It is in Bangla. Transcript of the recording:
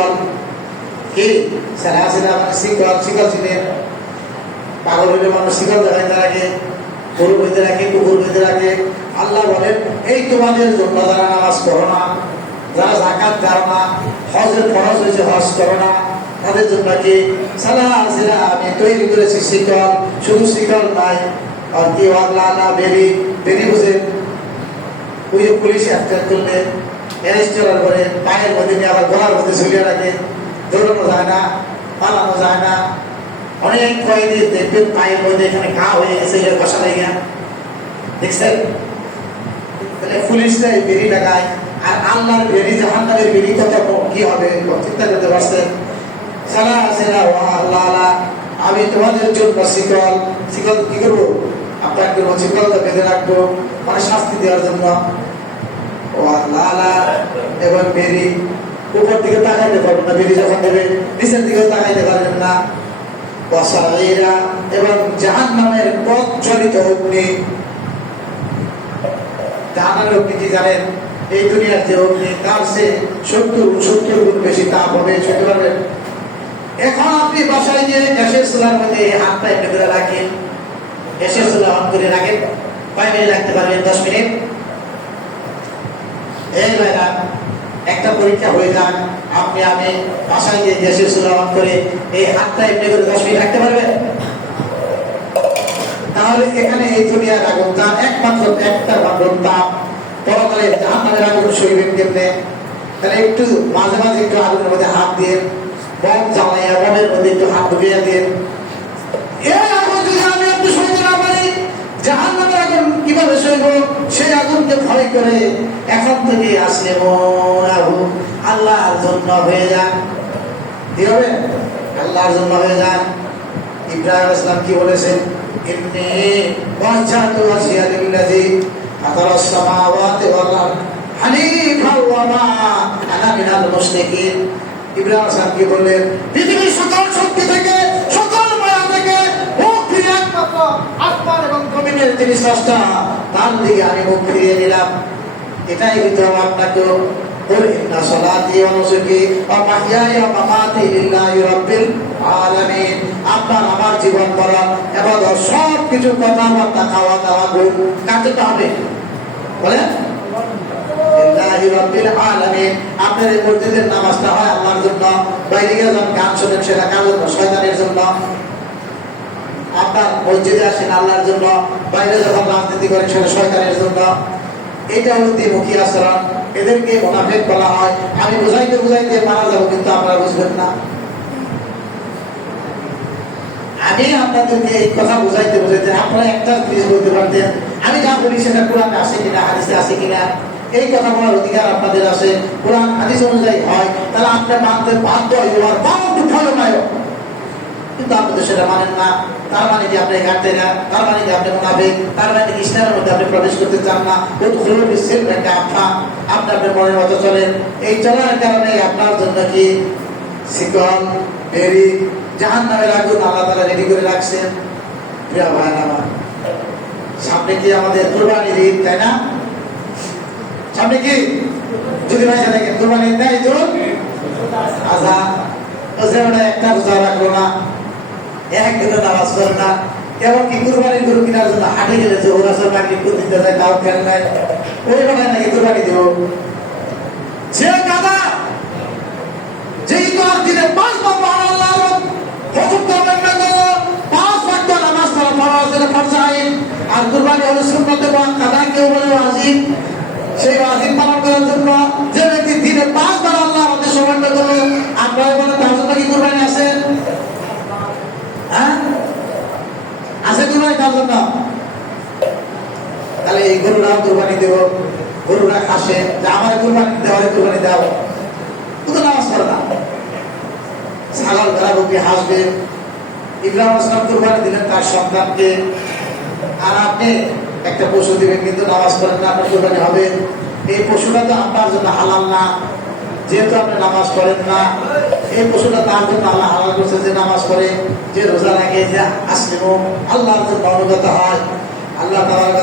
শিকল কি সালাসিলা মানে শিকল শিকল চিনেন পাগল হইলে মানুষ শিকল দেখায় তার আগে গরু বেঁধে রাখে কুকুর বেঁধে রাখে আল্লাহ বলেন এই তোমাদের জন্য যারা নামাজ পড়ো না যারা যাকাত দাও না হজের ফরজ হয়েছে হজ করো না তাদের জন্য কি সালাসিলা আমি তৈরি করেছি শিকল শুধু শিকল নাই আর কি ওয়াল্লাহ বেরি বেরি বুঝেন ওই যে পুলিশ অ্যাক্টার করলে অ্যারেস্ট করার পরে পায়ের মধ্যে নিয়ে আবার গলার মধ্যে ঝুলিয়ে রাখে দৌড়ানো যায় না পালানো যায় না অনেক কয়েদি দেখবেন পায়ের মধ্যে এখানে ঘা হয়ে গেছে বসা লেগে দেখছেন তাহলে পুলিশরা বেরি লাগায় আর আল্লাহর বেরি জাহান্নামের বেরি কত কি হবে চিন্তা করতে পারছেন সালাসিলা ওয়া আল্লাহ আমি তোমাদের জন্য শিকল শিকল কি করবো আপনাকে শিকলটা বেঁধে রাখবো মানে শাস্তি দেওয়ার জন্য ও আল্লাহ এবং বেরি উপর দিকে তাকাইতে পারবেন না বেরি যখন দেবে নিচের দিকেও তাকাইতে পারবেন না ওয়াসাইরা এবং জাহান্নামের প্রজ্বলিত অগ্নি জাহান্নামের অগ্নি কি জানেন এই দুনিয়ার যে অগ্নি তার সে 70 গুণ বেশি তাপ হবে শুনতে পারবেন এখন আপনি বাসায় গিয়ে গ্যাসের চুলার মধ্যে হাতটা একটু করে রাখেন গ্যাসের চুলা অন করে রাখেন কয় মিনিট রাখতে পারবেন 10 মিনিট এই ভাইরা একটা পরীক্ষা হয়ে যান আপনি আমি বাসায় গিয়ে গ্যাসের চুলা অন করে এই হাতটা এমনি করে 10 মিনিট রাখতে পারবেন তাহলে এখানে এই দুনিয়ার আগুন যান একমাত্র একটা আগুন তাপ পরকালে জাহান্নামের আগুন সইবেন কেমনে তাহলে একটু মাঝে মাঝে একটু আগুনের মধ্যে হাত দিয়ে বম জ্বালাইয়া বমের মধ্যে একটু হাত ঢুকিয়ে দিয়ে এই আগুন যদি আমি একটু সইতে না পারি জাহান্নামের আগুন কিভাবে সইব সেই আগুনকে ভয় করে এখন থেকে আসলে আল্লাহর জন্য হয়ে যান কি হবে আল্লাহর জন্য হয়ে যান ইব্রাহিম আলাইহিস সালাম কি বলেছেন ইন্নী ওয়াজহাতু ওয়াজহিয়া লিল্লাযী ফাতারাস সামাওয়াতি ওয়াল আরদ হানিফান ওয়া মা আনা মিনাল মুশরিকিন ইব্রাহিম আলাইহিস সালাম কি বললেন পৃথিবীর সকল শক্তি থেকে সকল মায়া থেকে মুখ ফিরিয়ে একমাত্র আসমান এবং জমিনের যিনি স্রষ্টা তার দিকে আমি মুখ ফিরিয়ে নিলাম এটাই কিন্তু আপনাকে قل إن صلاتي ونسكي ومحياي ومماتي لله رب العالمين আপনার আমার জীবন মরণ ইবাদত সব কিছু কথাবার্তা খাওয়া দাওয়া ঘুম কাজে তো হবে বলেন লিল্লাহি রাব্বিল আলামিন আপনার এই মসজিদের নামাজটা হয় আল্লাহর জন্য বাইরে গিয়ে যখন গান শোনেন সেটা কার জন্য শয়তানের জন্য আপনার মসজিদে আসেন আল্লাহর জন্য বাইরে যখন রাজনীতি করেন সেটা শয়তানের জন্য এটা হলো দ্বিমুখী আচরণ এদেরকে মুনাফিক বলা হয় আমি বুঝাইতে বুঝাইতে মারা যাবো কিন্তু আপনারা বুঝবেন না আমি আপনাদেরকে এই কথা বুঝাইতে বুঝাইতে আপনারা একটা জিনিস বলতে পারতেন আমি যা বলি সেটা কোরআনে আছে কিনা হাদিসে আছে কিনা এই কথা বলার অধিকার আপনাদের আছে কোরআন হাদিস অনুযায়ী হয় তাহলে আপনি মানতে বাধ্য হয়ে যাওয়ার বাউন্ড টু ফলো মাই কিন্তু আপনি তো সেটা মানেন না তার মানে কি আপনি গাড়তে না তার মানে কি আপনি মুনাফিক তার মানে কি ইসলামের মধ্যে আপনি প্রবেশ করতে চান না ওদখুলুল ফিস-সিলম একটা আপনা আপনি আপনার মনের মতো চলেন এই চলার কারণে আপনার জন্য কি শিকল বেরি জাহান্নামের আগুন আল্লাহ তাআলা রেডি করে রাখছেন প্রিয় ভাই আমার সামনে কি আমাদের কুরবানির ঈদ তাই না সামনে কি যদি ভাই জানেন কুরবানির ঈদ তো আযান ওজেটা একটা রোজা রাখলো না এক দিন নামাজ পড়ে না এমনকি কুরবানির গরু কেনার জন্য হাটে গেলে যে ওরা সব নাকি দিতে যায় তাও কেন নাই ওই বেলায় নাকি কুরবানি দিব যে কাদা যেই তোর দিনে 5 বার আল্লাহর হুকুম করবেন না তো 5 ওয়াক্ত নামাজ পড়া ফরজ এটা ফরজ আইন আর কুরবানি হলো সুন্নাত বা কাদা কেউ বলে ওয়াজিব সেই ওয়াজিব পালন করার জন্য যে ব্যক্তি দিনে 5 বার আল্লাহর আদেশ অমান্য করে আপনারা বলেন তার জন্য কি কুরবানি আছে হ্যাঁ আছে কুরবানি তার জন্য তাহলে এই গরুরা কুরবানি দেব গরুরা খাসে যে আমার কুরবানি দেওয়ারে কুরবানি দাও তো নামাজ পড়ে না ছাগল ভেড়া বকরি হাসবে ইব্রাহিম আলাইহিস সালাম কুরবানি দিলেন তার সন্তানকে আর আপনি একটা পশু দিবেন কিন্তু নামাজ পড়েন না আপনার কুরবানি হবে এই পশুটা তো আপনার জন্য হালাল না যেহেতু আপনি নামাজ পড়েন না এই পশুটা তার জন্য আল্লাহ হালাল করছে যে নামাজ পড়ে যে রোজা রাখে যে আসলে আল্লাহর জন্য অনুগত হয় আল্লাহ তাআলার